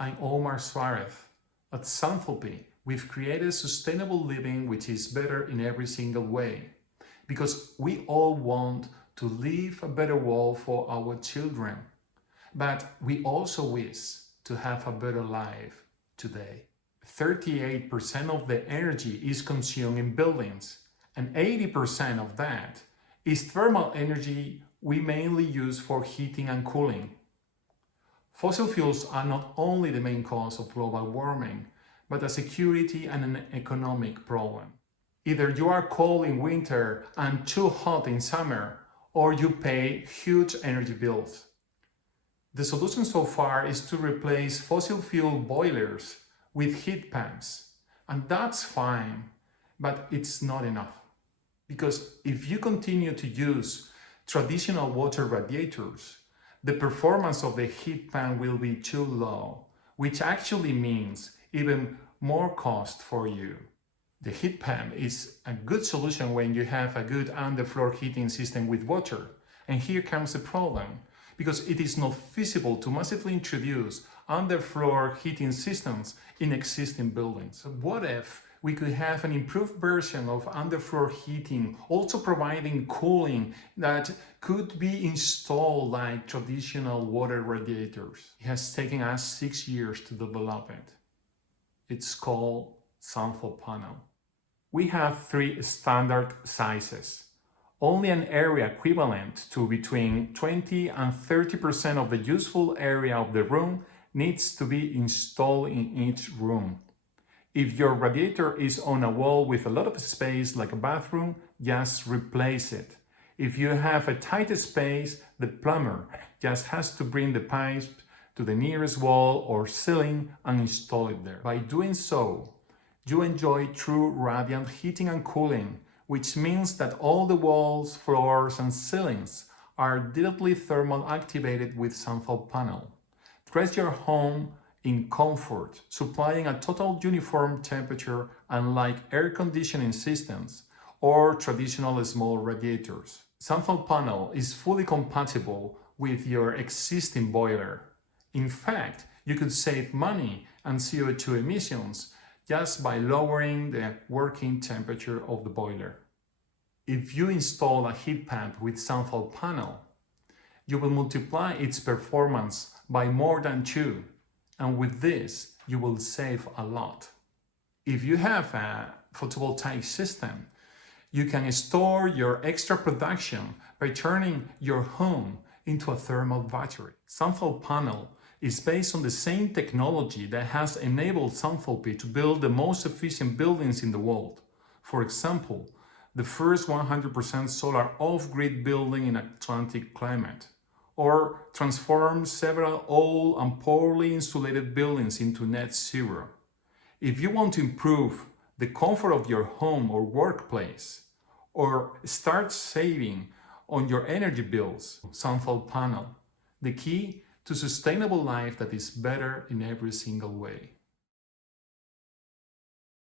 I'm Omar Suarez. At Sunthalpy, we've created sustainable living which is better in every single way. Because we all want to leave a better world for our children. But we also wish to have a better life today. 38% of the energy is consumed in buildings, and 80% of that is thermal energy we mainly use for heating and cooling. Fossil fuels are not only the main cause of global warming, but a security and an economic problem. Either you are cold in winter and too hot in summer, or you pay huge energy bills. The solution so far is to replace fossil fuel boilers with heat pumps, and that's fine, but it's not enough. Because if you continue to use traditional water radiators, the performance of the heat pump will be too low, which actually means even more cost for you. The heat pump is a good solution when you have a good underfloor heating system with water. And here comes the problem, because it is not feasible to massively introduce underfloor heating systems in existing buildings. So what if we could have an improved version of underfloor heating, also providing cooling that could be installed like traditional water radiators? It has taken us 6 years to develop it. It's called Sunthalpanel. We have 3 standard sizes. Only an area equivalent to between 20 and 30% of the useful area of the room needs to be installed in each room. If your radiator is on a wall with a lot of space, like a bathroom, just replace it. If you have a tight space, the plumber just has to bring the pipes to the nearest wall or ceiling and install it there. By doing so, you enjoy true radiant heating and cooling, which means that all the walls, floors, and ceilings are directly thermal activated with Sunthalpanel. Dress your home in comfort, supplying a total uniform temperature unlike air conditioning systems or traditional small radiators. Sunthalpanel is fully compatible with your existing boiler. In fact, you could save money and CO2 emissions just by lowering the working temperature of the boiler. If you install a heat pump with Sunthalpanel, you will multiply its performance by more than 2, and with this, you will save a lot. If you have a photovoltaic system, you can store your extra production by turning your home into a thermal battery. Sunthalpanel is based on the same technology that has enabled Sunthalpy to build the most efficient buildings in the world. For example, the first 100% solar off-grid building in Atlantic climate, or transform several old and poorly insulated buildings into net zero. If you want to improve the comfort of your home or workplace, or start saving on your energy bills, Sunthalpanel, the key to sustainable life that is better in every single way.